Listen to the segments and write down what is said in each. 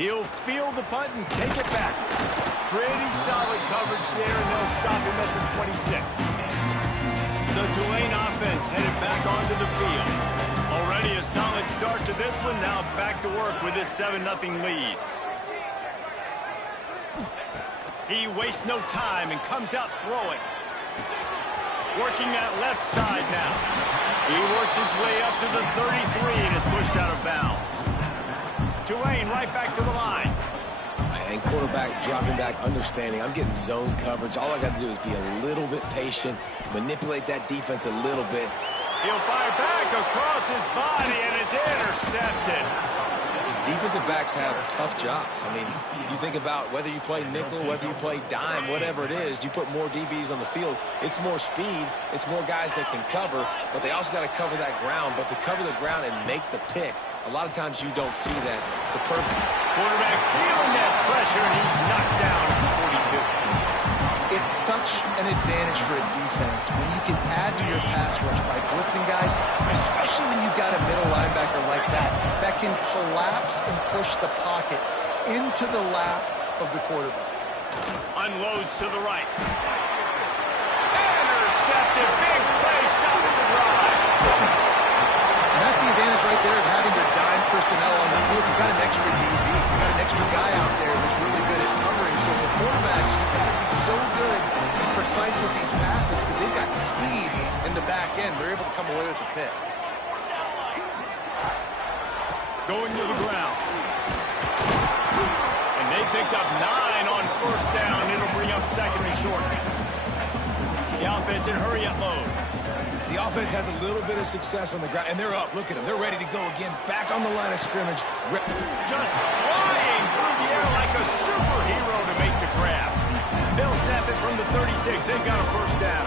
He'll field the punt and take it back. Pretty solid coverage there, and they'll stop him at the 26. The Tulane offense headed back onto the field. Already a solid start to this one. Now back to work with this 7-0 lead. He wastes no time and comes out throwing. Working that left side now. He works his way up to the 33 and is pushed out of bounds. Tulane right back to the line. And quarterback dropping back, understanding I'm getting zone coverage. All I got to do is be a little bit patient, manipulate that defense a little bit. He'll fire back across his body, and it's intercepted. Defensive backs have tough jobs. I mean, you think about whether you play nickel, whether you play dime, whatever it is, you put more DBs on the field. It's more speed. It's more guys that can cover, but they also got to cover that ground. But to cover the ground and make the pick, a lot of times you don't see that. Superb. Quarterback feeling that pressure, and he's knocked down at the 42. It's such an advantage for a defense when you can add to your pass rush by blitzing guys, especially when you've got a middle linebacker like that can collapse and push the pocket into the lap of the quarterback. Unloads to the right. Intercepted. Big play. Stops the drive. And that's the advantage right there of having your dime personnel on the field. You've got an extra DB. You've got an extra guy out there who's really good at covering. So for quarterbacks, you've got to be so good and precise with these passes because they've got speed in the back end. They're able to come away with the pick. Going to the ground. And they picked up 9 on first down. It'll bring up second and short. The offense in hurry-up mode. The offense has a little bit of success on the ground, and they're up. Look at them. They're ready to go again. Back on the line of scrimmage. Just flying through the air like a superhero to make the grab. They'll snap it from the 36. They've got a first down.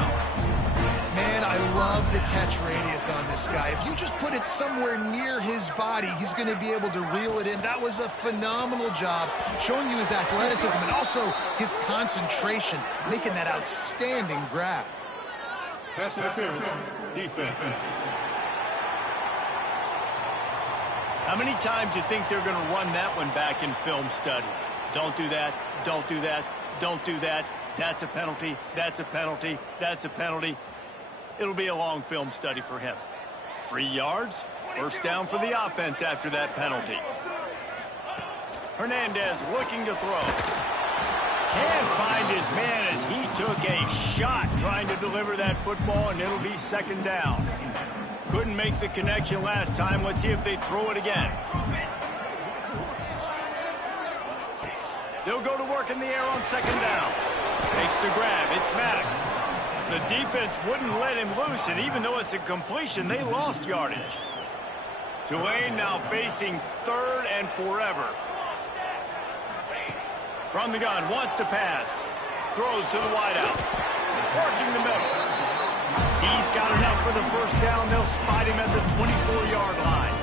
Man, I love the catch radius on this guy. If you just put it somewhere near his body, he's going to be able to reel it in. That was a phenomenal job, showing you his athleticism and also his concentration, making that outstanding grab. Pass interference, defense. How many times do you think they're going to run that one back in film study? Don't do that. Don't do that. Don't do that. That's a penalty. That's a penalty. That's a penalty. It'll be a long film study for him. 3 yards. First down for the offense after that penalty. Hernandez looking to throw. Can't find his man as he took a shot trying to deliver that football, and it'll be second down. Couldn't make the connection last time. Let's see if they throw it again. They'll go to work in the air on second down. Makes the grab. It's Maddox. The defense wouldn't let him loose, and even though it's a completion, they lost yardage. Tulane now facing third and forever. From the gun, wants to pass. Throws to the wideout. Working the middle. He's got enough for the first down. They'll spot him at the 24-yard line.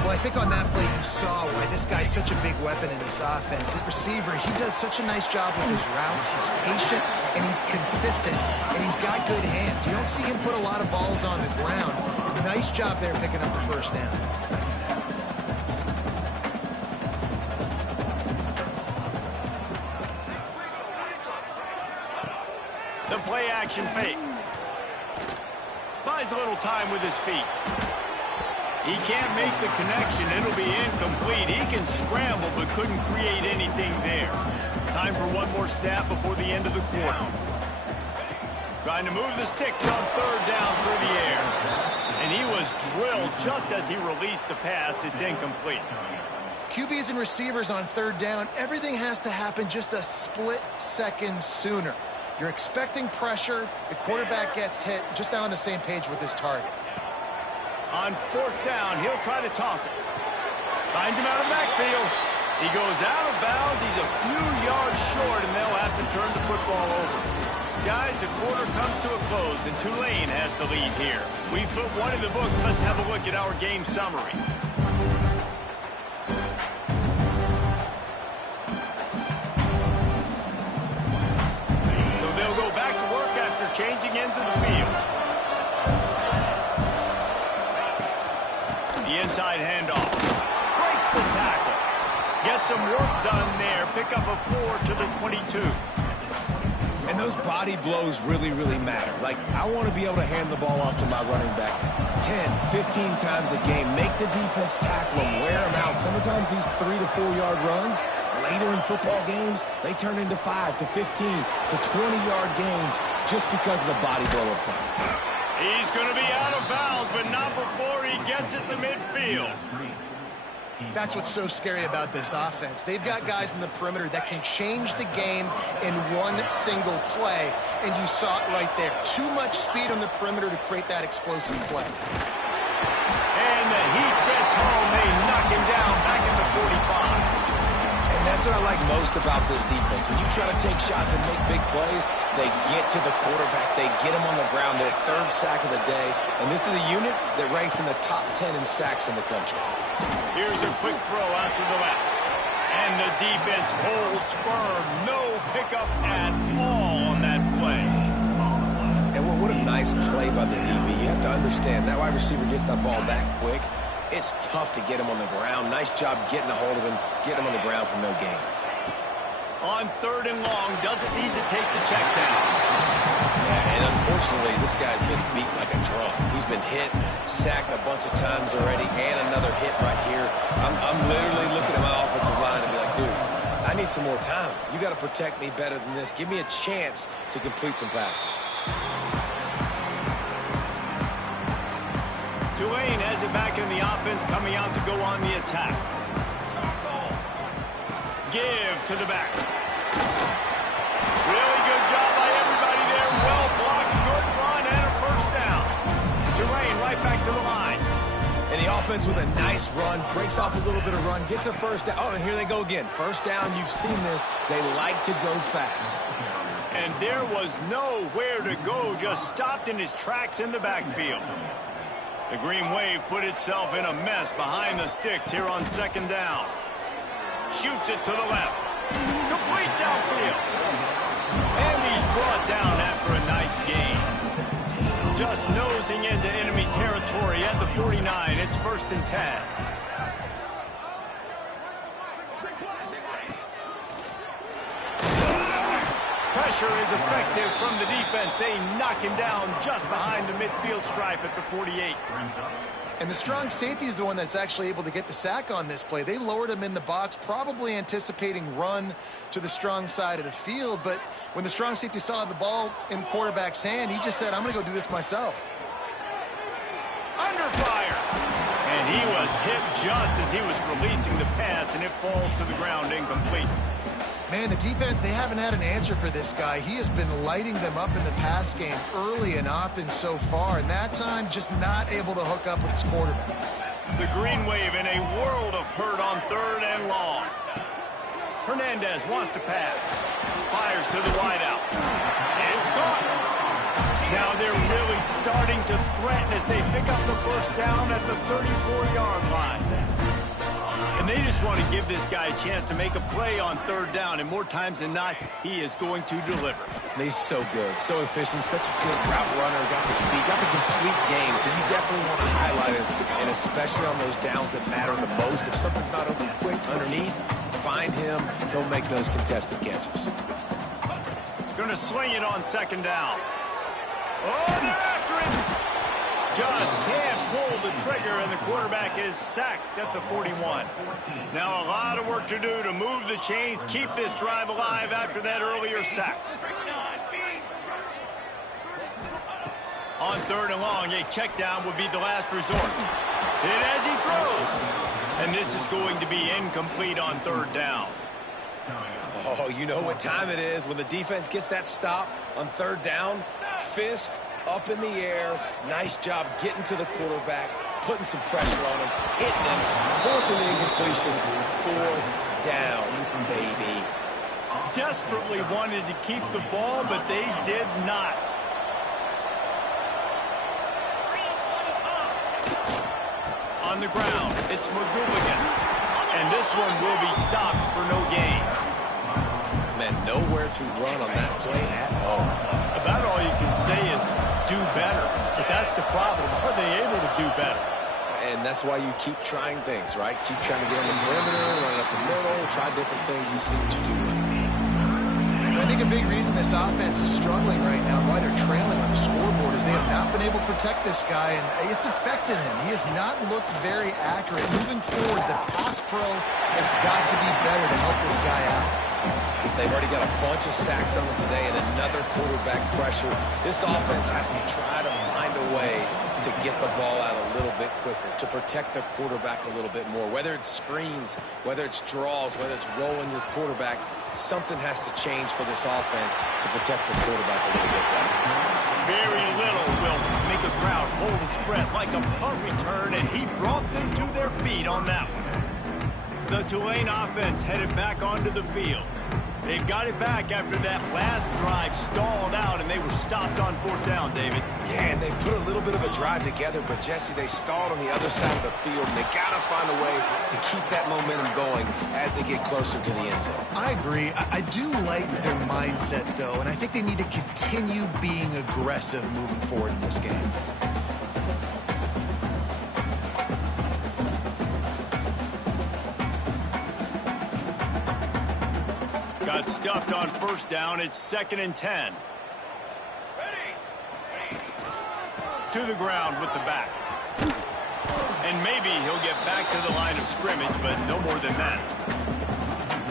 Well, I think on that play you saw why this guy's such a big weapon in this offense. At receiver, he does such a nice job with his routes. He's patient, and he's consistent, and he's got good hands. You don't see him put a lot of balls on the ground. Nice job there picking up the first down. The play-action fake. Buys a little time with his feet. He can't make the connection. It'll be incomplete. He can scramble, but couldn't create anything there. Time for one more snap before the end of the quarter. Trying to move the sticks on third down through the air. And he was drilled just as he released the pass. It's incomplete. QBs and receivers on third down, everything has to happen just a split second sooner. You're expecting pressure. The quarterback gets hit. Just now on the same page with his target. On fourth down, he'll try to toss it. Finds him out of the backfield. He goes out of bounds. He's a few yards short, and they'll have to turn the football over. Guys, the quarter comes to a close, and Tulane has the lead here. We put one in the books. Let's have a look at our game summary. So they'll go back to work after changing into the field. The inside handoff. Breaks the tackle. Got some work done there. Pick up a 4 to the 22. And those body blows really, really matter. Like, I want to be able to hand the ball off to my running back 10, 15 times a game. Make the defense tackle them, wear them out. Sometimes these 3 to 4 yard runs, later in football games, they turn into 5 to 15 to 20-yard gains just because of the body blow effect. He's going to be out of bounds, but not before he gets it to midfield. That's what's so scary about this offense. They've got guys in the perimeter that can change the game in one single play, and you saw it right there. Too much speed on the perimeter to create that explosive play. And the heat gets home. They knock him down back at the 45. And that's what I like most about this defense. When you try to take shots and make big plays, they get to the quarterback. They get him on the ground. Their 3rd sack of the day. And this is a unit that ranks in the top 10 in sacks in the country. Here's a quick throw out to the left. And the defense holds firm. No pickup at all on that play. And what a nice play by the DB. You have to understand, that wide receiver gets that ball that quick. It's tough to get him on the ground. Nice job getting a hold of him, getting him on the ground for no gain. On 3rd and long, doesn't need to take the check down. Yeah, and unfortunately, this guy's been beat like a drum. He's been hit, sacked a bunch of times already, and another hit right here. I'm literally looking at my offensive line and be like, dude, I need some more time. You got to protect me better than this. Give me a chance to complete some passes. Tulane has it back in the offense, coming out to go on the attack. Give to the back. Really good job by everybody there. Well blocked, good run, and a 1st down. Tulane right back to the line. And the offense with a nice run, breaks off a little bit of run, gets a 1st down. Oh, and here they go again. 1st down, you've seen this. They like to go fast. And there was nowhere to go, just stopped in his tracks in the backfield. The Green Wave put itself in a mess behind the sticks here on 2nd down. Shoots it to the left. Complete downfield. And he's brought down after a nice gain. Just nosing into enemy territory at the 49. It's 1st and 10. Pressure is effective from the defense. They knock him down just behind the midfield stripe at the 48. And the strong safety is the one that's actually able to get the sack on this play. They lowered him in the box, probably anticipating run to the strong side of the field. But when the strong safety saw the ball in quarterback's hand, he just said, I'm going to go do this myself. Under fire. And he was hit just as he was releasing the pass, and it falls to the ground incomplete. Man, the defense, they haven't had an answer for this guy. He has been lighting them up in the pass game early and often so far, and that time just not able to hook up with his quarterback. The Green Wave in a world of hurt on 3rd and long. Hernandez wants to pass. Fires to the wideout. And it's caught. Now they're really starting to threaten as they pick up the 1st down at the 34-yard line. And they just want to give this guy a chance to make a play on 3rd down, and more times than not, he is going to deliver. He's so good, so efficient, such a good route runner, got the speed, got the complete game, so you definitely want to highlight him, and especially on those downs that matter the most. If something's not open quick underneath, find him, he'll make those contested catches. Going to swing it on 2nd down. Oh, they're after him! Just can't pull the trigger, and the quarterback is sacked at the 41. Now a lot of work to do to move the chains, keep this drive alive after that earlier sack. On 3rd and long, a check down would be the last resort. Hit as he throws. And this is going to be incomplete on 3rd down. Oh, you know what time it is when the defense gets that stop on 3rd down. Fist up in the air. Nice job getting to the quarterback, putting some pressure on him, hitting him, forcing the incompletion. 4th down, baby. Desperately wanted to keep the ball, but they did not. On the ground, it's McGooligan. And this one will be stopped for no gain. Man, nowhere to run on that play at all. About all you can say is do better. But that's the problem. Are they able to do better? And that's why you keep trying things, right? Keep trying to get on the perimeter, run up the middle, try different things to see what you do. I think a big reason this offense is struggling right now, why they're trailing on the scoreboard, is they have not been able to protect this guy, and it's affected him. He has not looked very accurate. Moving forward, the pass pro has got to be better to help this guy out. They've already got a bunch of sacks on them today and another quarterback pressure. This offense has to try to find a way to get the ball out a little bit quicker, to protect the quarterback a little bit more. Whether it's screens, whether it's draws, whether it's rolling your quarterback, something has to change for this offense to protect the quarterback a little bit better. Very little will make a crowd hold its breath like a punt return, and he brought them to their feet on that one. The Tulane offense headed back onto the field. They've got it back after that last drive stalled out, and they were stopped on 4th down, David. Yeah, and they put a little bit of a drive together, but, Jesse, they stalled on the other side of the field, and they got to find a way to keep that momentum going as they get closer to the end zone. I agree. I do like their mindset, though, and I think they need to continue being aggressive moving forward in this game. Got stuffed on 1st down. It's 2nd and 10. To the ground with the back. And maybe he'll get back to the line of scrimmage, but no more than that.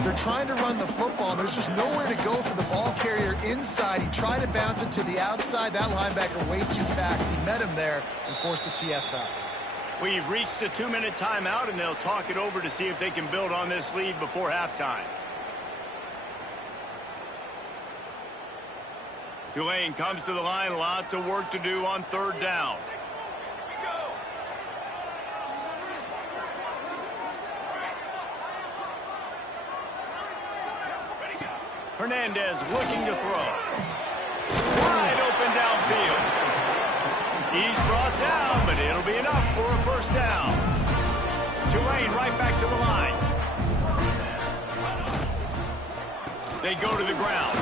They're trying to run the football, and there's just nowhere to go for the ball carrier inside. He tried to bounce it to the outside. That linebacker way too fast. He met him there and forced the TFL. We've reached the 2-minute timeout, and they'll talk it over to see if they can build on this lead before halftime. Tulane comes to the line. Lots of work to do on 3rd down. Hernandez looking to throw. Wide open downfield. He's brought down, but it'll be enough for a 1st down. Tulane right back to the line. They go to the ground.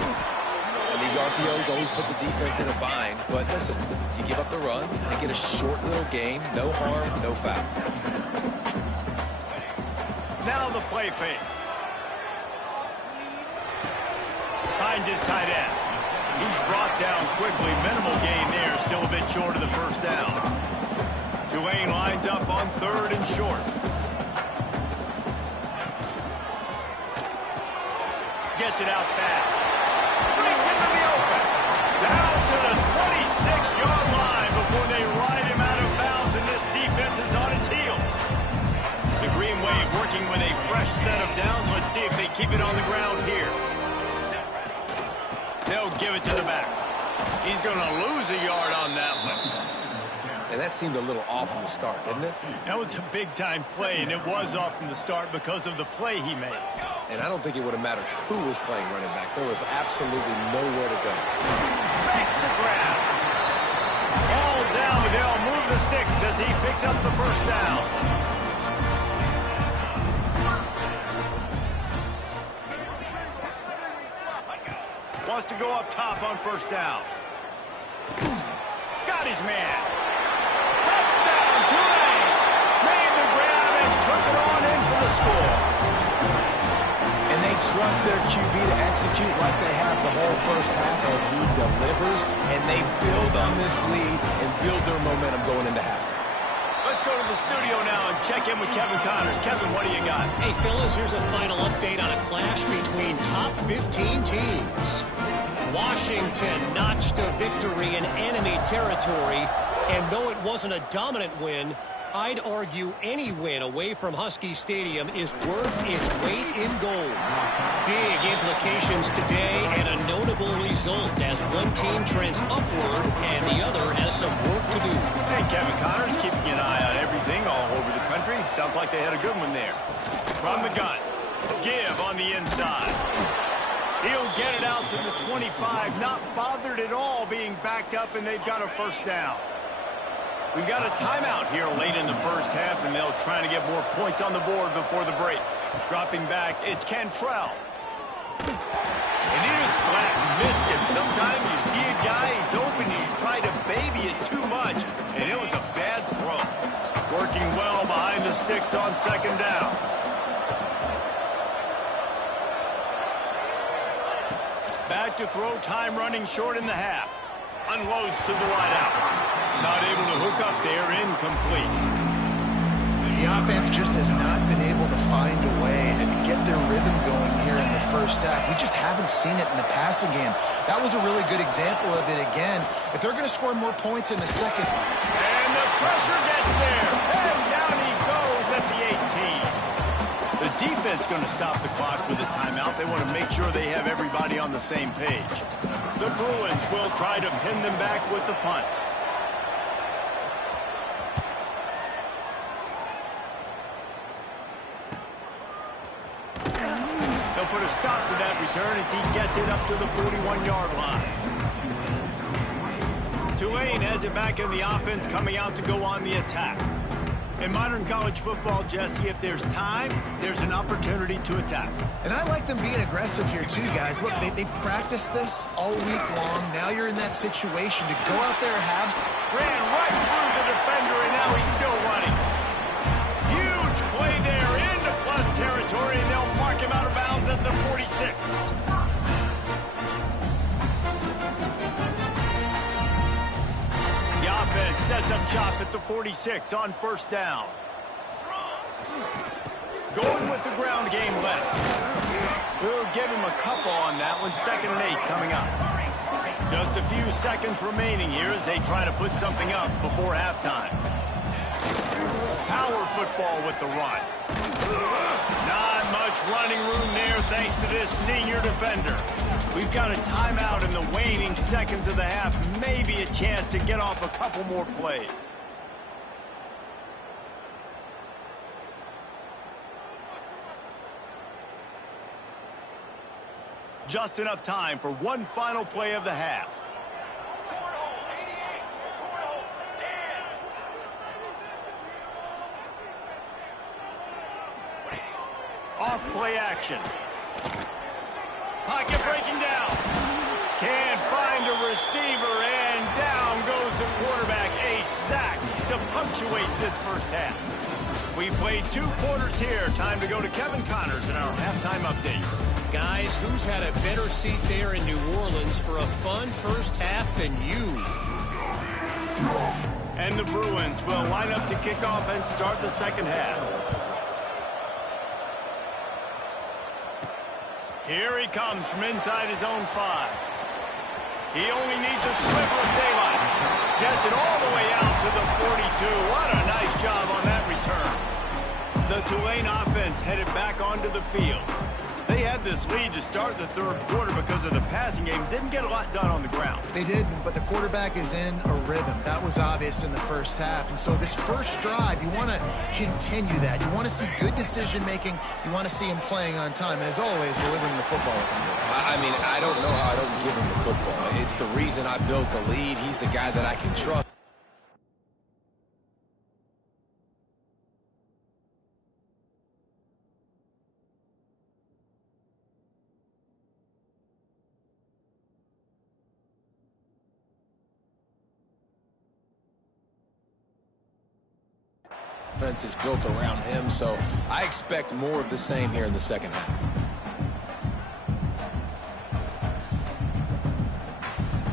And these RPOs always put the defense in a bind. But listen, you give up the run, they get a short little gain, no harm, no foul. Now the play fake. Finds his tight end. He's brought down quickly. Minimal gain there. Still a bit short of the 1st down. Tulane lines up on 3rd and short. Gets it out fast. Brings into the open. Down to the 26-yard line before they ride him out of bounds, and this defense is on its heels. The Green Wave working with a fresh set of downs. Let's see if they keep it on the ground here. They'll give it to the back. He's going to lose a yard on that one. And that seemed a little off from the start, didn't it? That was a big-time play, and it was off from the start because of the play he made. And I don't think it would have mattered who was playing running back. There was absolutely nowhere to go. Makes the grab. All down, but they'll move the sticks as he picks up the 1st down. Wants to go up top on 1st down. Got his man. Touchdown, Tulane. Made the grab and took it on in for the score. And they trust their QB to execute like they have the whole 1st half, and he delivers, and they build on this lead and build their momentum going into halftime. Let's go to the studio now and check in with Kevin Connors. Kevin, what do you got? Hey, fellas, here's a final update on a clash between top 15 teams. Washington notched a victory in enemy territory, and though it wasn't a dominant win, I'd argue any win away from Husky Stadium is worth its weight in gold. Big implications today and a notable result as one team trends upward and the other has some work to do. Hey, Kevin Connors keeping an eye on everything all over the country. Sounds like they had a good one there. From the gun. Give on the inside. He'll get it out to the 25. Not bothered at all being backed up, and they've got a 1st down. We've got a timeout here late in the 1st half, and they'll try to get more points on the board before the break. Dropping back, it's Cantrell. And he was flat, missed him. Sometimes you see a guy, he's open, and you try to baby it too much, and it was a bad throw. Working well sticks on second down. Back to throw, time running short in the half. Unloads to the wideout. Not able to hook up there, incomplete. The offense just has not been able to find a way to get their rhythm going here in the first half. We just haven't seen it in the passing game. That was a really good example of it again. If they're going to score more points in the second. And the pressure gets there. And down he goes at the 18. The defense going to stop the clock with a timeout. They want to make sure they have everybody on the same page. The Bruins will try to pin them back with the punt. Put a stop to that return as he gets it up to the 41-yard line. Tulane has it back in the offense, coming out to go on the attack. In modern college football, Jesse, if there's time, there's an opportunity to attack. And I like them being aggressive here too, guys. Look, they practiced this all week long. Now you're in that situation to go out there, ran right through the defender, and now he's still running. Huge play there into plus territory, and they'll mark him out of bounds at the 46. The offense sets up shop at the 46 on first down. Going with the ground game left. We'll give him a couple on that one. 2nd and 8 coming up. Just a few seconds remaining here as they try to put something up before halftime. Power football with the run. Not much running room there thanks to this senior defender. We've got a timeout in the waning seconds of the half. Maybe a chance to get off a couple more plays. Just enough time for one final play of the half. Off play action. Pocket breaking down. Can't find a receiver, and down goes the quarterback. A sack to punctuate this first half. We played 2 quarters here. Time to go to Kevin Connors in our halftime update. Guys, who's had a better seat there in New Orleans for a fun first half than you? And the Bruins will line up to kick off and start the second half. Here he comes from inside his own 5. He only needs a sliver of daylight. Gets it all the way out to the 42. What a nice job on that return. The Tulane offense headed back onto the field. They had this lead to start the third quarter because of the passing game. Didn't get a lot done on the ground. They did, but the quarterback is in a rhythm. That was obvious in the first half. And so this first drive, you want to continue that. You want to see good decision-making. You want to see him playing on time. And as always, delivering the football. I mean, I don't know how I don't give him the football. It's the reason I built the lead. He's the guy that I can trust. Offense is built around him, so I expect more of the same here in the second half.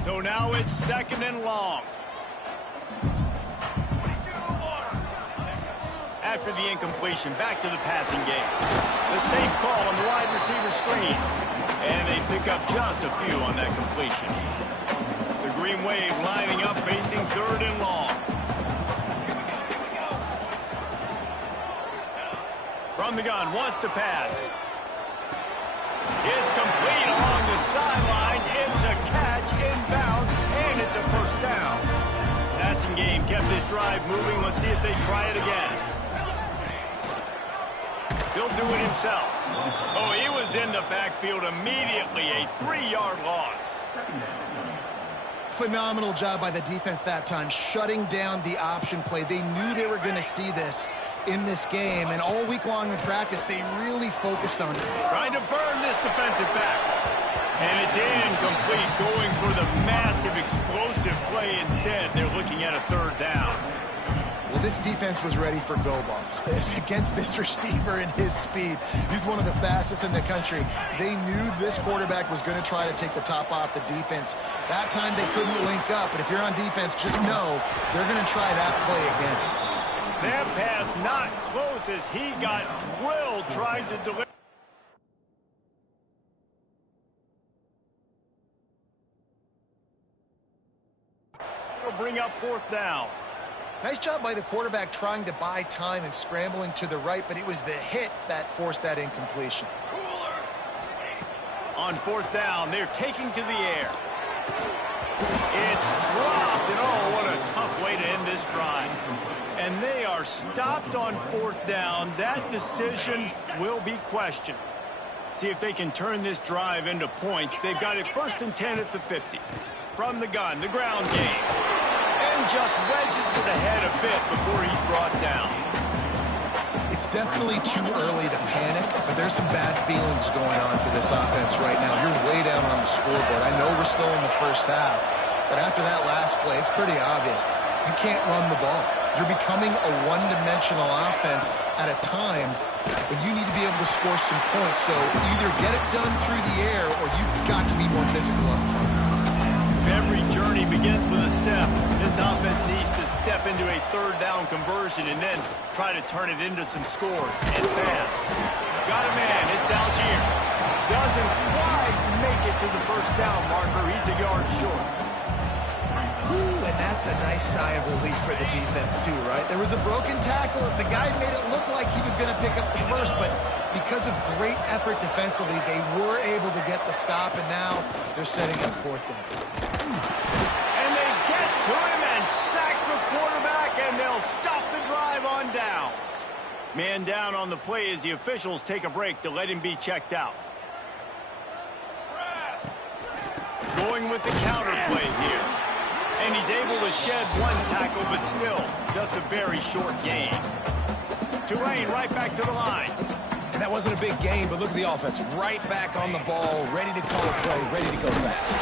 So now it's 2nd and long. After the incompletion, back to the passing game. The safe call on the wide receiver screen. And they pick up just a few on that completion. The Green Wave lining up, facing 3rd and long. From the gun, wants to pass. It's complete along the sidelines. It's a catch, inbound, and it's a first down. Passing game kept this drive moving. Let's see if they try it again. He'll do it himself. Oh, he was in the backfield immediately. A 3-yard loss. Phenomenal job by the defense that time, shutting down the option play. They knew they were going to see this in this game, and all week long in practice, they really focused on it. Trying to burn this defensive back. And it's incomplete, going for the massive explosive play instead. They're looking at a 3rd down. Well, this defense was ready for go balls against this receiver and his speed. He's one of the fastest in the country. They knew this quarterback was going to try to take the top off the defense. That time they couldn't link up, but if you're on defense, just know they're going to try that play again. That pass not close as he got drilled trying to deliver. It'll bring up 4th down. Nice job by the quarterback trying to buy time and scrambling to the right, but it was the hit that forced that incompletion. On 4th down, they're taking to the air. It's dropped, and oh, what a tough way to end this drive. And they are stopped on 4th down. That decision will be questioned. See if they can turn this drive into points. They've got it 1st and 10 at the 50. From the gun, the ground game. And just wedges it ahead a bit before he's brought down. It's definitely too early to panic, but there's some bad feelings going on for this offense right now. You're way down on the scoreboard. I know we're still in the first half, but after that last play, it's pretty obvious. You can't run the ball. You're becoming a one-dimensional offense at a time when you need to be able to score some points. So either get it done through the air or you've got to be more physical up front. Every journey begins with a step. This offense needs to step into a 3rd down conversion and then try to turn it into some scores, and fast. Got a man, it's Algier. Doesn't quite make it to the 1st down marker. He's a yard short. Ooh, and that's a nice sigh of relief for the defense too, right? There was a broken tackle. The guy made it look like he was going to pick up the first, but because of great effort defensively, they were able to get the stop, and now they're setting up 4th down. And they get to him and sack the quarterback, and they'll stop the drive on downs. Man down on the play as the officials take a break to let him be checked out. Going with the counter play here. And he's able to shed one tackle, but still just a very short gain. Tulane right back to the line. And that wasn't a big gain, but look at the offense. Right back on the ball, ready to call a play, ready to go fast.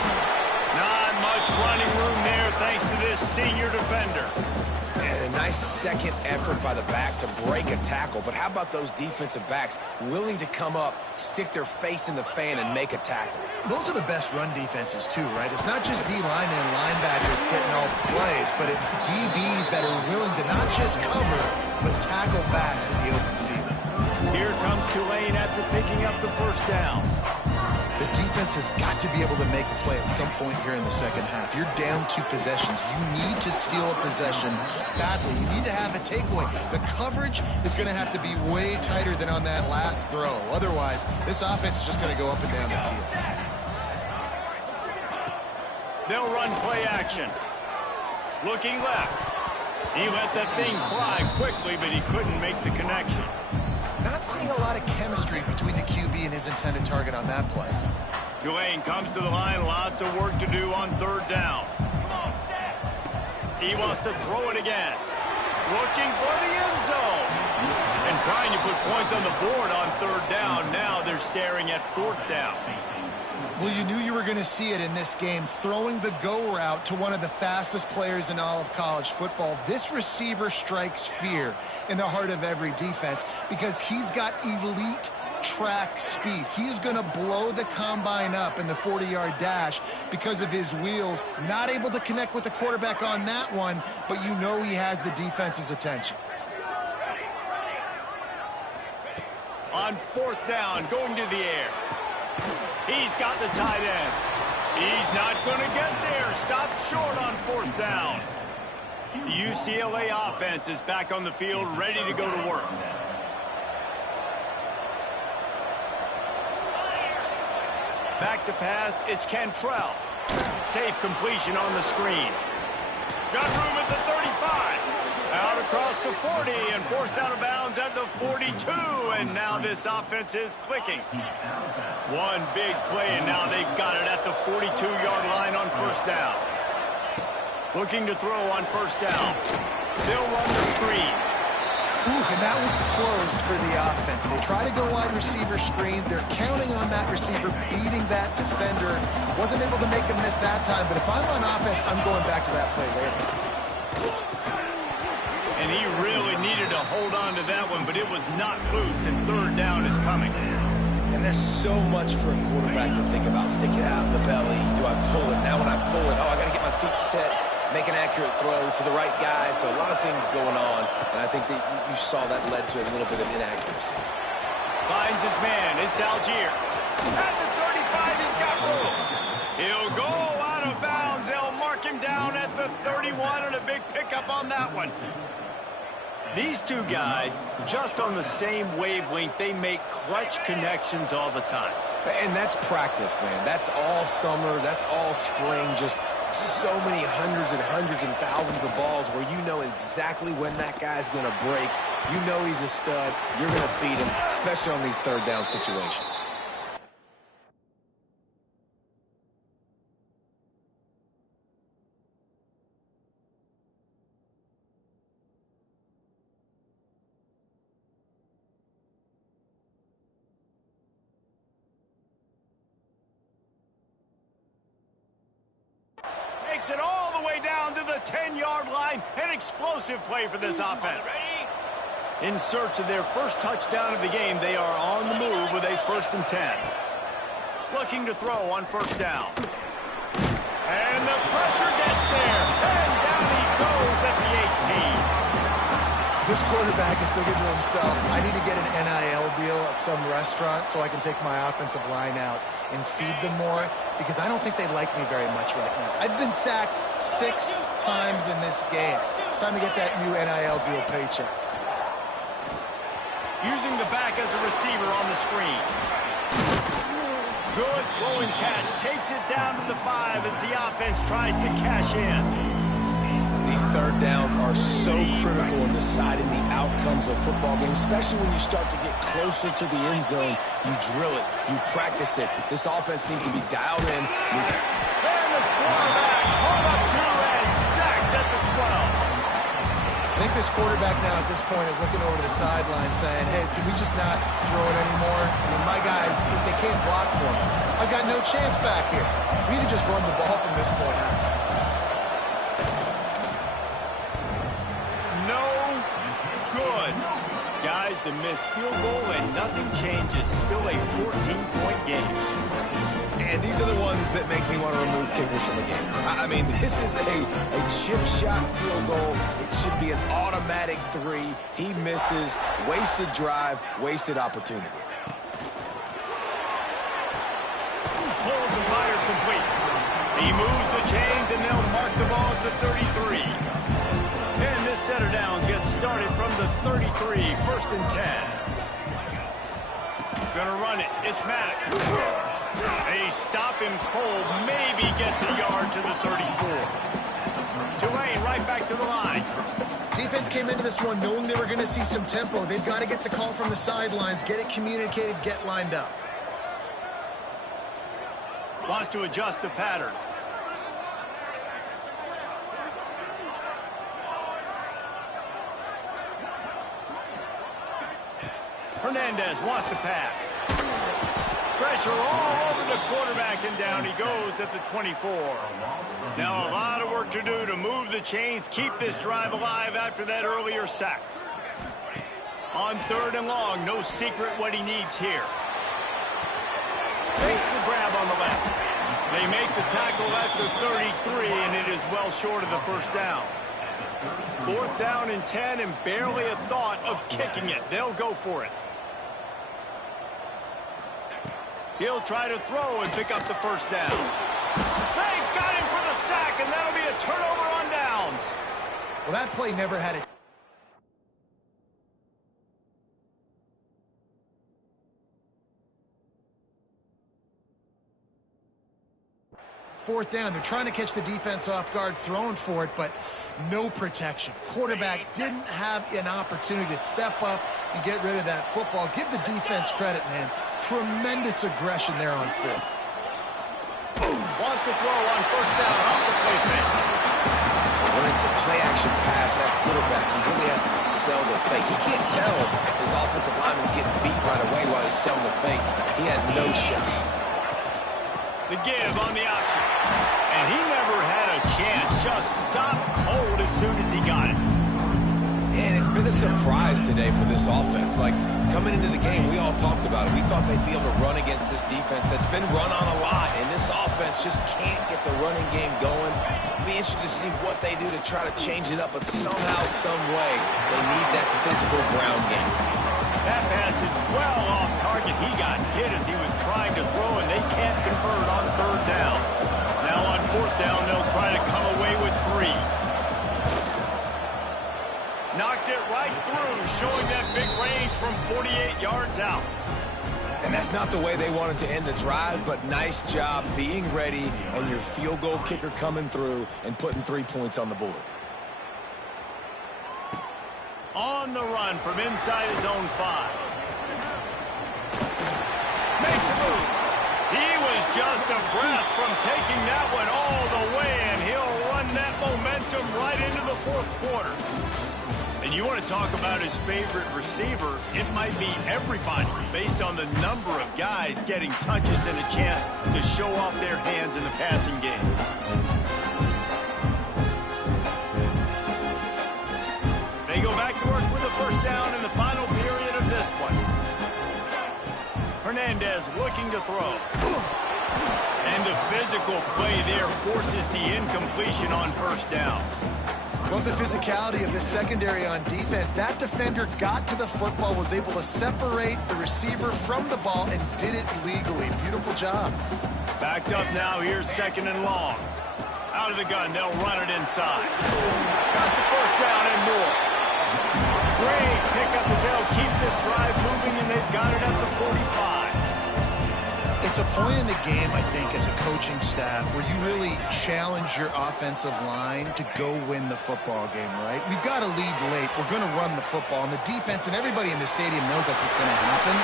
Not much running room there thanks to this senior defender. And a nice second effort by the back to break a tackle. But how about those defensive backs willing to come up, stick their face in the fan, and make a tackle? Those are the best run defenses too, right? It's not just D-linemen and linebackers getting all the plays, but it's DBs that are willing to not just cover, but tackle backs in the open field. Here comes Tulane after picking up the 1st down. The defense has got to be able to make a play at some point here in the second half. You're down 2 possessions. You need to steal a possession badly. You need to have a takeaway. The coverage is going to have to be way tighter than on that last throw. Otherwise, this offense is just going to go up and down the field. They'll run play action. Looking left. He let that thing fly quickly, but he couldn't make the connection. Not seeing a lot of chemistry between the QB and his intended target on that play. Tulane comes to the line. Lots of work to do on 3rd down. He wants to throw it again. Looking for the end zone. And trying to put points on the board on 3rd down. Now they're staring at 4th down. Well, you knew you were going to see it in this game, throwing the go route to one of the fastest players in all of college football. This receiver strikes fear in the heart of every defense because he's got elite track speed. He's going to blow the combine up in the 40-yard dash because of his wheels. Not able to connect with the quarterback on that one, but you know he has the defense's attention. On 4th down, going to the air. He's got the tight end. He's not going to get there. Stopped short on 4th down. The UCLA offense is back on the field, ready to go to work. Back to pass, it's Cantrell. Safe completion on the screen. Got room at the 35. Out across the 40 and forced out of bounds at the 42. And now this offense is clicking. One big play, and now they've got it at the 42-yard line on 1st down. Looking to throw on 1st down. They'll run the screen. Ooh, and that was close for the offense. They try to go wide receiver screen. They're counting on that receiver beating that defender. Wasn't able to make him miss that time, but if I'm on offense, I'm going back to that play later. And he really needed to hold on to that one, but it was not loose, and third down is coming. And there's so much for a quarterback to think about. Stick it out in the belly. Do I pull it? Now when I pull it, I got to get my feet set, make an accurate throw to the right guy. So a lot of things going on, and I think that you saw that led to a little bit of inaccuracy. Finds his man. It's Algier. At the 35, he's got room. He'll go out of bounds. They'll mark him down at the 31, and a big pickup on that one. These two guys, just on the same wavelength, they make clutch connections all the time. And that's practice, man. That's all summer. That's all spring. Just so many hundreds and thousands of balls where you know exactly when that guy's going to break. You know he's a stud. You're going to feed him, especially on these third down situations. Takes it all the way down to the 10-yard line. An explosive play for this offense. In search of their first touchdown of the game, they are on the move with a 1st and 10. Looking to throw on 1st down. And the pressure gets there. And down he goes at the 18. This quarterback is thinking to himself, I need to get an NIL deal at some restaurant so I can take my offensive line out and feed them more, because I don't think they like me very much right now. I've been sacked 6 times in this game. It's time to get that new NIL deal paycheck. Using the back as a receiver on the screen. Good throw and catch. Takes it down to the 5 as the offense tries to cash in. These third downs are so critical in deciding the outcomes of football games, especially when you start to get closer to the end zone. You drill it. You practice it. This offense needs to be dialed in. And the quarterback pulled up 2 and sacked at the 12. I think this quarterback now at this point is looking over to the sideline saying, hey, can we just not throw it anymore? I mean, my guys, they can't block for me. I've got no chance back here. We need to just run the ball from this point on. Guys, a missed field goal and nothing changes. Still a 14-point game. And these are the ones that make me want to remove kickers from the game. I mean, this is a chip shot field goal. It should be an automatic 3. He misses. Wasted drive, wasted opportunity. Pulls and fires complete. He moves the chains, and they'll mark the ball at the 33. And this setter downs gets started from the 33, 1st and 10. Gonna run it. It's Maddox. They stop him cold. Maybe gets a yard to the 34. Tulane right back to the line. Defense came into this one knowing they were going to see some tempo. They've got to get the call from the sidelines, get it communicated, get lined up. Wants to adjust the pattern. Hernandez wants to pass. Pressure all over the quarterback, and down he goes at the 24. Now a lot of work to do to move the chains, keep this drive alive after that earlier sack. On 3rd and long, no secret what he needs here. Makes the grab on the left. They make the tackle at the 33, and it is well short of the 1st down. 4th down and 10, and barely a thought of kicking it. They'll go for it. He'll try to throw and pick up the 1st down. They got him for the sack, and that'll be a turnover on downs. Well, that play never had it. Fourth down. They're trying to catch the defense off guard, throwing for it, but no protection. Quarterback didn't have an opportunity to step up and get rid of that football. Give the defense credit, man. Tremendous aggression there on 4th. Wants to throw on 1st down off the play fake. When it's a play-action pass, that quarterback, he really has to sell the fake. He can't tell his offensive lineman's getting beat right away while he's selling the fake. He had no shot. The give on the option. And he never had a chance. Just stopped cold as soon as he got it. And it's been a surprise today for this offense. Like, coming into the game, we all talked about it. We thought they'd be able to run against this defense that's been run on a lot, and this offense just can't get the running game going. Be interested to see what they do to try to change it up, but somehow, some way, they need that physical ground game. That pass is well off target. He got hit as he was trying to throw, and they can't convert on third down. Now on fourth down, they'll try to come away with 3. Knocked it right through, showing that big range from 48 yards out. And that's not the way they wanted to end the drive, but nice job being ready and your field goal kicker coming through and putting 3 points on the board. On the run from inside his own 5. Makes a move. He was just a breath from taking that one all the way, and he'll run that momentum right into the fourth quarter. And you want to talk about his favorite receiver, it might be everybody based on the number of guys getting touches and a chance to show off their hands in the passing game. They go back to work with a first down in the final period of this one. Hernandez looking to throw. And the physical play there forces the incompletion on first down. Love the physicality of this secondary on defense. That defender got to the football, was able to separate the receiver from the ball, and did it legally. Beautiful job. Backed up now. Here's second and long. Out of the gun. They'll run it inside. Got the first down and more. Great pickup as they'll keep this drive moving, and they've got it at the 45. It's a point in the game, I think, as a coaching staff where you really challenge your offensive line to go win the football game, right? We've got to lead late. We're going to run the football. And the defense and everybody in the stadium knows that's what's going to happen.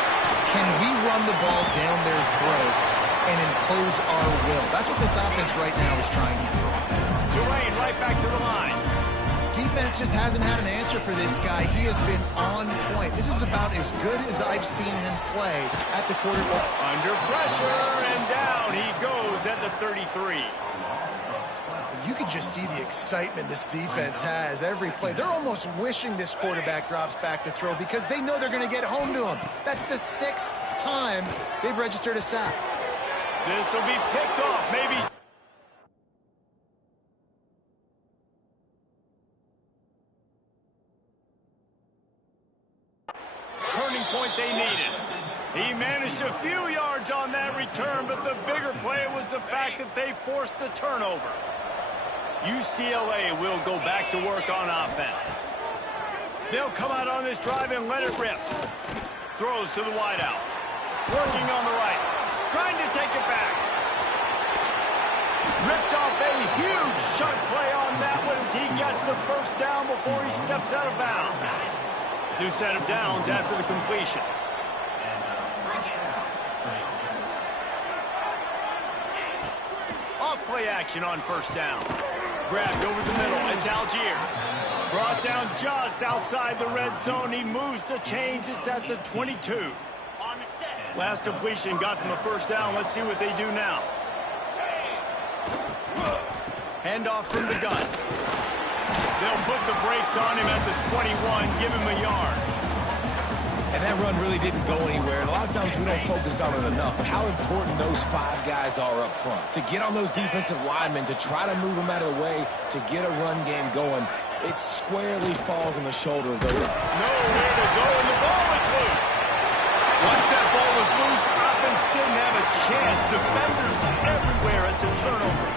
Can we run the ball down their throats and impose our will? That's what this offense right now is trying to do. Tulane right back to the line. Defense just hasn't had an answer for this guy. He has been on point. This is about as good as I've seen him play at the quarterback. Under pressure, and down he goes at the 33. You can just see the excitement this defense has every play. They're almost wishing this quarterback drops back to throw because they know they're going to get home to him. That's the 6th time they've registered a sack. This will be picked off, maybe. Turning point they needed. He managed a few yards on that return, but the bigger play was the fact that they forced the turnover. UCLA will go back to work on offense. They'll come out on this drive and let it rip. Throws to the wideout. Working on the right. Trying to take it back. Ripped off a huge chunk play on that one as he gets the first down before he steps out of bounds. New set of downs after the completion. Off play action on first down. Grabbed over the middle. It's Algier. Brought down just outside the red zone. He moves the chains. It's at the 22. Last completion got them a first down. Let's see what they do now. Handoff from the gun. They'll put the brakes on him at the 21, give him a yard. And that run really didn't go anywhere. And a lot of times we don't focus on it enough. But how important those 5 guys are up front. To get on those defensive linemen, to try to move them out of the way, to get a run game going, it squarely falls on the shoulder of those. Nowhere to go, and the ball is loose. Once that ball was loose, offense didn't have a chance. Defenders everywhere. It's a turnover.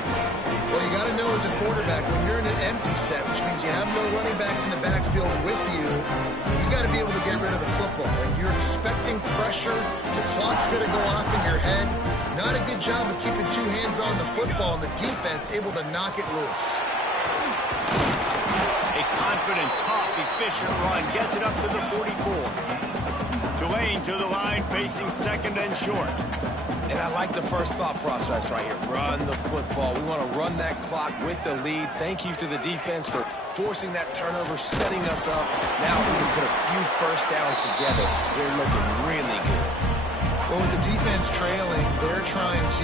Well, you got to know as a quarterback, when you're in an empty set, which means you have no running backs in the backfield with you, you got to be able to get rid of the football. And you're expecting pressure. The clock's going to go off in your head. Not a good job of keeping 2 hands on the football, and the defense able to knock it loose. A confident, tough, efficient run gets it up to the 44. Tulane to the line, facing second and short. And I like the first thought process right here. Run the football. We want to run that clock with the lead. Thank you to the defense for forcing that turnover, setting us up. Now we can put a few first downs together. We're looking really good. Well, with the defense trailing, they're trying to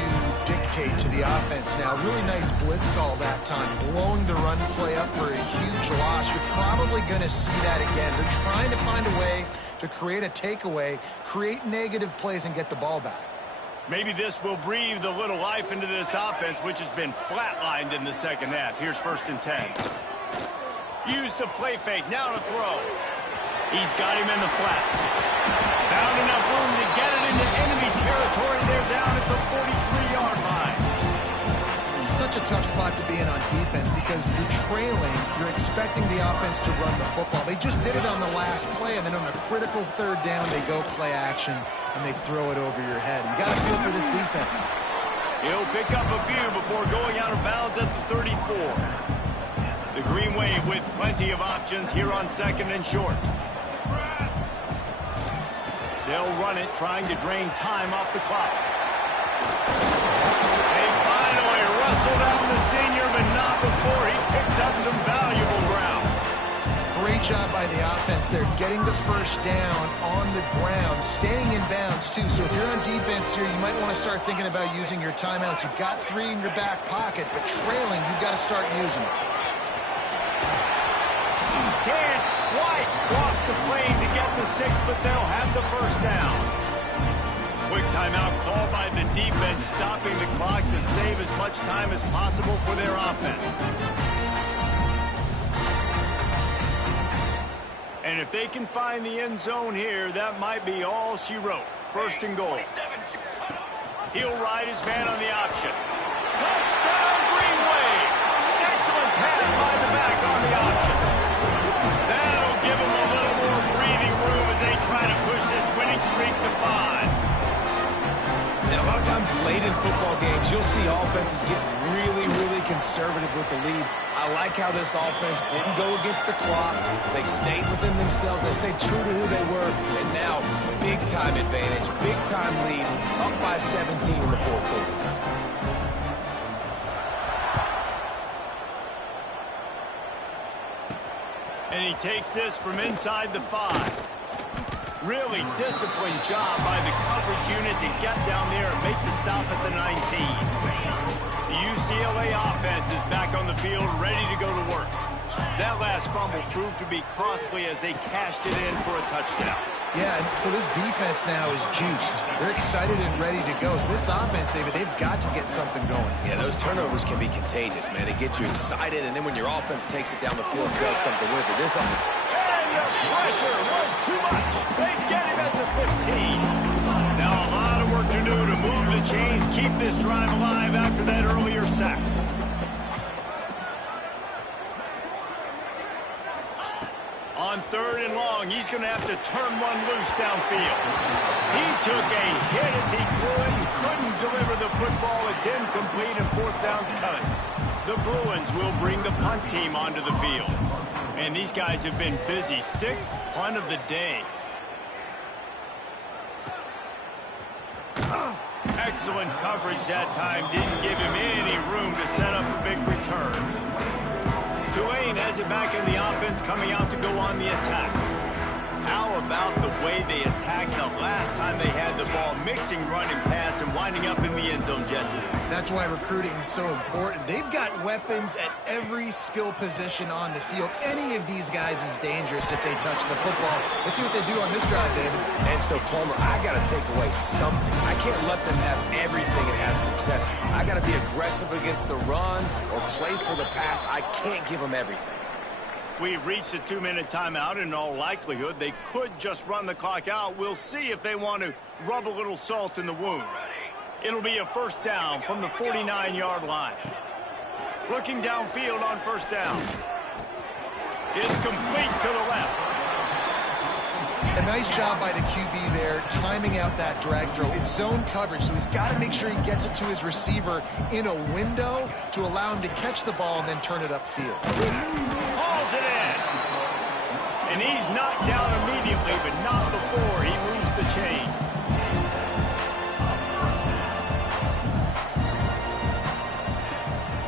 dictate to the offense now. Really nice blitz call that time, blowing the run play up for a huge loss. You're probably going to see that again. They're trying to find a way to create a takeaway, create negative plays, and get the ball back. Maybe this will breathe a little life into this offense, which has been flatlined in the second half. Here's 1st and 10. Use the play fake. Now to throw. He's got him in the flat. Found enough room to get it into enemy territory. They're down at the 43-yard line. Such a tough spot to be in on defense because you're trailing. You're expecting the offense to run the football. They just did it on the last play, and then on a critical 3rd down, they go play action, and they throw it over your head. You got to feel for this defense. He'll pick up a few before going out of bounds at the 34. The Green Wave with plenty of options here on 2nd and short. They'll run it, trying to drain time off the clock. They finally wrestle down the senior, but not before he picks up some valuable ground. Great job by the offense there, getting the 1st down on the ground, staying in bounds, too. So if you're on defense here, you might want to start thinking about using your timeouts. You've got 3 in your back pocket, but trailing, you've got to start using them. Can't quite cross the plane to get the 6, but they'll have the 1st down. Quick timeout called by the defense, stopping the clock to save as much time as possible for their offense. And if they can find the end zone here, that might be all she wrote. 1st and goal. He'll ride his man on the option. Touchdown, Green Wave! Excellent pass by the back on the option. That'll give them a little more breathing room as they try to push this winning streak to 5. And a lot of times late in football games, you'll see offenses get really conservative with the lead. I like how this offense didn't go against the clock. They stayed within themselves. They stayed true to who they were. And now, big-time advantage, big-time lead, up by 17 in the 4th quarter. And he takes this from inside the 5. Really disciplined job by the coverage unit to get down there and make the stop at the 19. The UCLA offense is back on the field, ready to go to work. That last fumble proved to be costly as they cashed it in for a touchdown. Yeah, so this defense now is juiced. They're excited and ready to go. So this offense, David, they've got to get something going. Yeah, those turnovers can be contagious, man. It gets you excited, and then when your offense takes it down the field and does something with it. And the pressure was too much. They get him at the 15. Now a lot of work to do to move the chains, keep this drive alive after that earlier sack. On 3rd and long, he's going to have to turn one loose downfield. He took a hit as he threw it and couldn't deliver the football. It's incomplete and 4th down's coming. The Bruins will bring the punt team onto the field. And these guys have been busy. 6th punt of the day. Excellent coverage that time. Didn't give him any room to set up a big return. Tulane has it back in the offense, coming out to go on the attack. How about the way they attacked the last time they had the ball, mixing run and pass and winding up in the end zone, Jesse? That's why recruiting is so important. They've got weapons at every skill position on the field. Any of these guys is dangerous if they touch the football. Let's see what they do on this drive, David. And so, Palmer, I got to take away something. I can't let them have everything and have success. I got to be aggressive against the run or play for the pass. I can't give them everything. We've reached a 2-minute timeout. In all likelihood, they could just run the clock out. We'll see if they want to rub a little salt in the wound. It'll be a 1st down from the 49-yard line. Looking downfield on 1st down. It's complete to the left. A nice job by the QB there, timing out that drag throw. It's zone coverage, so he's got to make sure he gets it to his receiver in a window to allow him to catch the ball and then turn it upfield. Hauls it in. And he's knocked down immediately, but not before he moves the chains.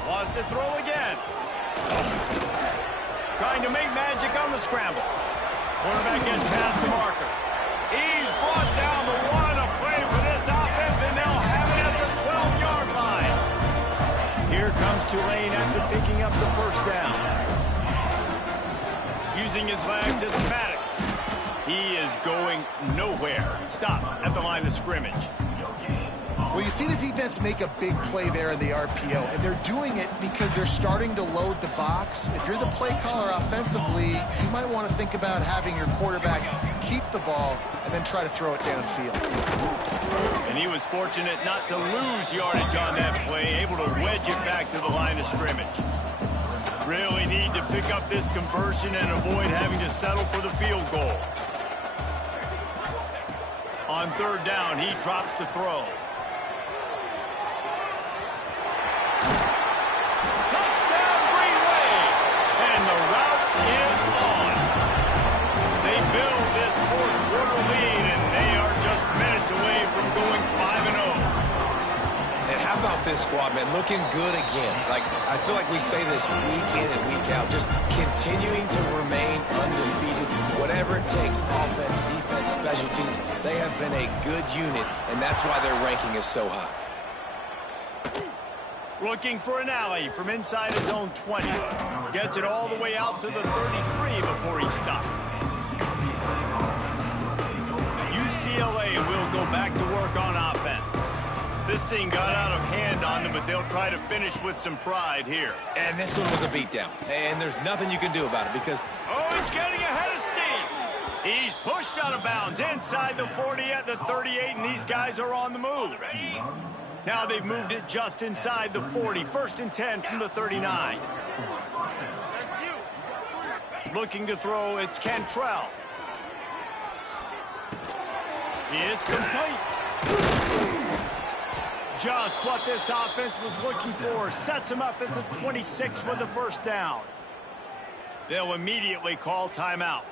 Wants to throw again. Trying to make magic on the scramble. Quarterback gets past the marker. He's brought down the one. A play for this Tulane after picking up the first down. Using his legs, it's Maddox. He is going nowhere. Stop at the line of scrimmage. Well, you see the defense make a big play there in the RPO, and they're doing it because they're starting to load the box. If you're the play caller offensively, you might want to think about having your quarterback keep the ball and then try to throw it downfield. And he was fortunate not to lose yardage on that play, able to wedge it back to the line of scrimmage. Really need to pick up this conversion and avoid having to settle for the field goal. On third down, he drops to throw. Touchdown, Green Wave! And the route is on. They build this fourth quarter lead, and they are just minutes away from going 5-0. And how about this squad, man? Looking good again. Like, I feel like we say this week in and week out, just continuing to remain undefeated. Whatever it takes, offense, defense, special teams, they have been a good unit, and that's why their ranking is so high. Looking for an alley from inside his own 20. Gets it all the way out to the 33 before he stopped. UCLA will go back to work on offense. This thing got out of hand on them, but they'll try to finish with some pride here. And this one was a beatdown, and there's nothing you can do about it because... Oh, he's getting ahead of steam. He's pushed out of bounds inside the 40 at the 38, and these guys are on the move. Now they've moved it just inside the 40. 1st and 10 from the 39. Looking to throw, it's Cantrell. It's complete. Just what this offense was looking for. Sets him up at the 26 with the first down. They'll immediately call timeout.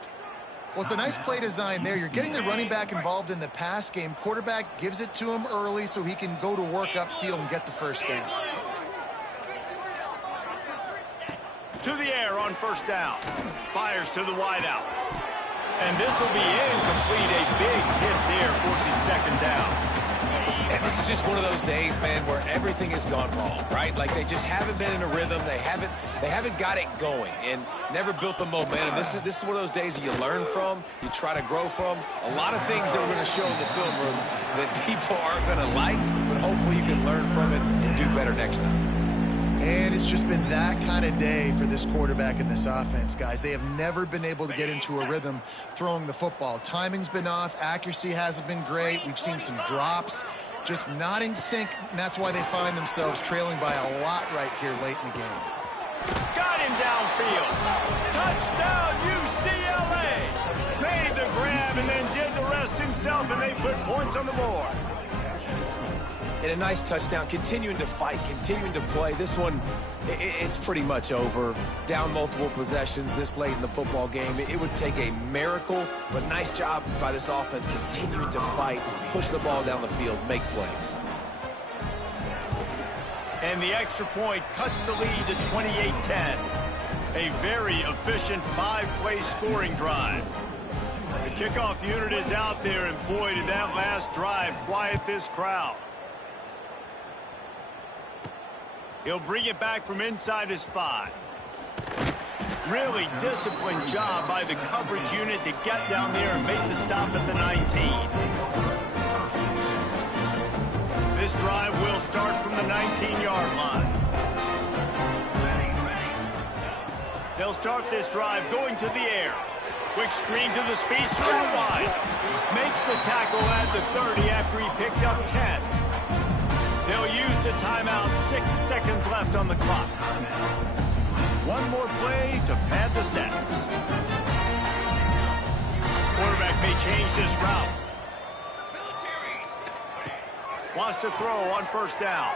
Well, it's a nice play design there. You're getting the running back involved in the pass game. Quarterback gives it to him early so he can go to work upfield and get the first down. To the air on first down. Fires to the wideout. And this will be incomplete. A big hit there forces second down. And this is just one of those days, man, where everything has gone wrong, right? Like they just haven't been in a rhythm. They haven't got it going and never built the momentum. This is one of those days that you learn from, you try to grow from. A lot of things that we're going to show in the film room that people aren't going to like, but hopefully you can learn from it and do better next time. And it's just been that kind of day for this quarterback and this offense, guys. They have never been able to get into a rhythm throwing the football. Timing's been off. Accuracy hasn't been great. We've seen some drops. Just not in sync, and that's why they find themselves trailing by a lot right here late in the game. Got him downfield. Touchdown, UCLA. Made the grab and then did the rest himself, and they put points on the board. And a nice touchdown, continuing to fight, continuing to play. This one, it's pretty much over. Down multiple possessions this late in the football game. It would take a miracle, but nice job by this offense continuing to fight, push the ball down the field, make plays. And the extra point cuts the lead to 28-10. A very efficient 5-play scoring drive. The kickoff unit is out there, and boy, did that last drive quiet this crowd. He'll bring it back from inside his 5. Really disciplined job by the coverage unit to get down there and make the stop at the 19. This drive will start from the 19-yard line. They'll start this drive going to the air. Quick screen to the speedster out wide. Makes the tackle at the 30 after he picked up 10. They'll use the timeout. 6 seconds left on the clock. One more play to pad the stats. Quarterback may change this route. Wants to throw on first down.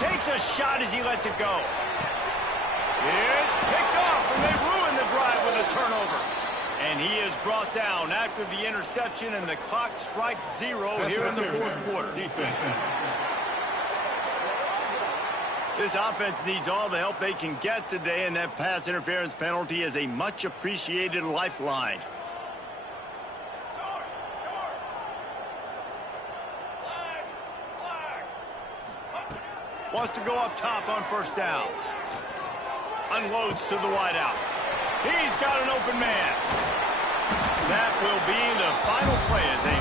Takes a shot as he lets it go. It's picked off, and they ruin the drive with a turnover. And he is brought down after the interception, and the clock strikes 0 here in the fourth quarter. Defense. This offense needs all the help they can get today, and that pass interference penalty is a much-appreciated lifeline. Wants to go up top on first down. Unloads to the wideout. He's got an open man. That will be the final play as they